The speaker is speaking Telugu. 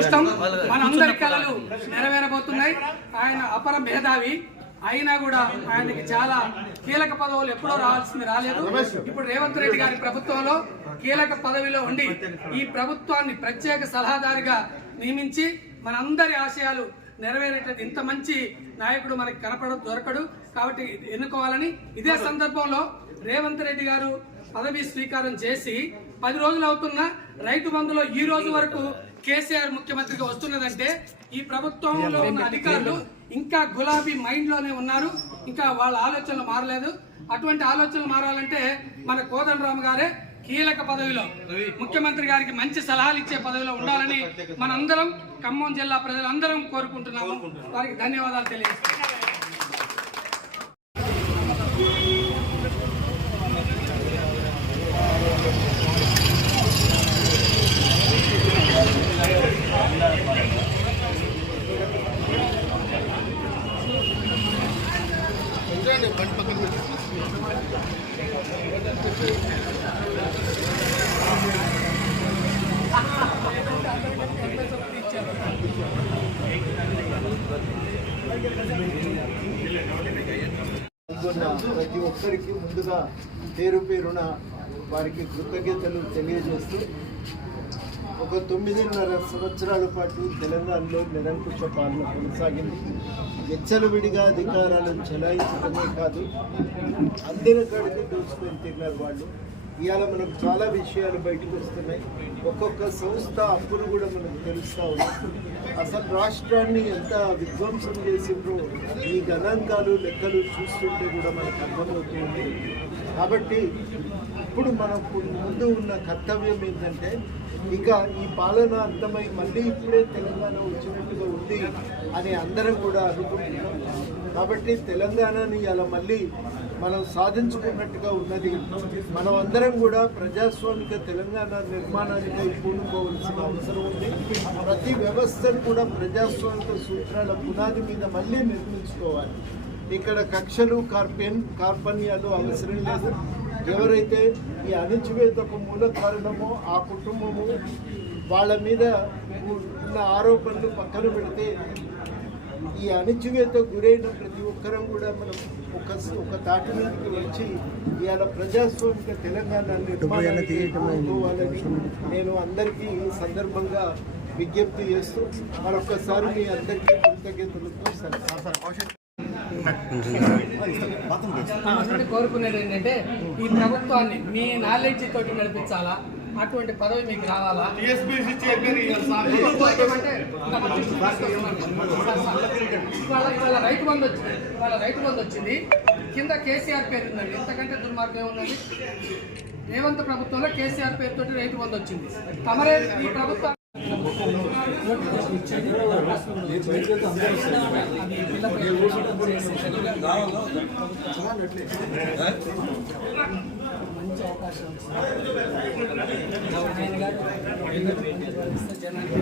అదృష్టం మనందరి కళలు నెరవేరబోతున్నాయి. ఆయన అపర మేధావి. అయినా కూడా ఆయనకి చాలా కీలక పదవులు ఎప్పుడో రావాల్సింది రాలేదు. ఇప్పుడు రేవంత్ రెడ్డి గారి ప్రభుత్వంలో కీలక పదవిలో ఉండి ఈ ప్రభుత్వాన్ని ప్రత్యేక సలహాదారుగా నియమించి మనందరి ఆశయాలు నెరవేరేటట్టు ఇంత మంచి నాయకుడు మనకి కనపడ దొరకడు కాబట్టి ఎన్నుకోవాలని ఇదే సందర్భంలో రేవంత్ రెడ్డి గారు పదవి స్వీకారం చేసి పది రోజులు అవుతున్న రైతు బంధులో ఈ రోజు వరకు కేసీఆర్ ముఖ్యమంత్రిగా వస్తున్నదంటే ఈ ప్రభుత్వంలో ఉన్న అధికారులు ఇంకా గులాబీ మైండ్లోనే ఉన్నారు. ఇంకా వాళ్ళ ఆలోచనలు మారలేదు. అటువంటి ఆలోచనలు మారాలంటే మన కోదండరామ్ గారే కీలక పదవిలో ముఖ్యమంత్రి గారికి మంచి సలహాలు ఇచ్చే పదవిలో ఉండాలని మనందరం ఖమ్మం జిల్లా ప్రజలందరం కోరుకుంటున్నాము. వారికి ధన్యవాదాలు తెలియజేస్తున్నాం చేసిన ప్రతి ఒక్కరికి ముందుగా పేరు పేరున వారికి కృతజ్ఞతలు తెలియజేస్తూ ఒక తొమ్మిదిన్నర సంవత్సరాల పాటు తెలంగాణలో నిరంకుశ పాలన కొనసాగింది. విడిగా అధికారాలను చెలాయించడమే కాదు అందిన కాడికి దోచుకొని తిన్నారు వాళ్ళు ఇవాళ మనకు చాలా విషయాలు బయటకు వస్తున్నాయి. ఒక్కొక్క సంస్థ అప్పులు కూడా మనకు తెలుస్తూ అసలు రాష్ట్రాన్ని ఎంత విధ్వంసం చేసిండ్రో ఈ గణాంకాలు లెక్కలు చూస్తుంటే కూడా మనకు అర్థమవుతుంది కాబట్టి ఇప్పుడు మనకు ముందు ఉన్న కర్తవ్యం ఏంటంటే ఇక ఈ పాలన అర్థమై మళ్ళీ ఇప్పుడే తెలంగాణ వచ్చినట్టుగా ఉంది అని అందరం కూడా అనుకుంటున్నాం. కాబట్టి తెలంగాణని అలా మళ్ళీ మనం సాధించుకున్నట్టుగా ఉన్నది. మనం అందరం కూడా ప్రజాస్వామిక తెలంగాణ నిర్మాణానికి పూనుకోవాల్సిన అవసరం ఉంది. ప్రతి వ్యవస్థను కూడా ప్రజాస్వామిక సూత్రాల పునాది మీద మళ్ళీ నిర్మించుకోవాలి. ఇక్కడ కక్షలు కార్పెన్ కార్పణ్యాలు అవసరం లేదు. ఎవరైతే ఈ అణిచివేతకు మూల కారణమో ఆ కుటుంబము వాళ్ళ మీద ఉన్న ఆరోపణలు పక్కన పెడితే ఈ అణిచివేత గురైన ప్రతి ఒక్కరం కూడా మనం ఒక ఒక తాటి మీదకి వచ్చి ఇవాళ ప్రజాస్వామిక తెలంగాణ నిర్మాణానికి నేను అందరికీ ఈ సందర్భంగా విజ్ఞప్తి చేస్తూ మరొకసారి మీ అందరికీ కృతజ్ఞతలతో కోరుకునేది ఏంటంటే ఈ ప్రభుత్వాన్ని మీ నాలెడ్జ్ తోటి నడిపించాలా? అటువంటి పదవి మీకు రావాలా? ఇవాళ రైతు బంధు వచ్చింది. ఇవాళ రైతు బంధు వచ్చింది. కింద కేసీఆర్ పేరు ఉందండి. ఎంతకంటే దుర్మార్గం ఉన్నది రేవంత్ ప్రభుత్వంలో కేసీఆర్ పేరుతోటి రైతు బంధు వచ్చింది. తమరే ఈ ప్రభుత్వం మంచి అవకాశం ఆయన గారు జనానికి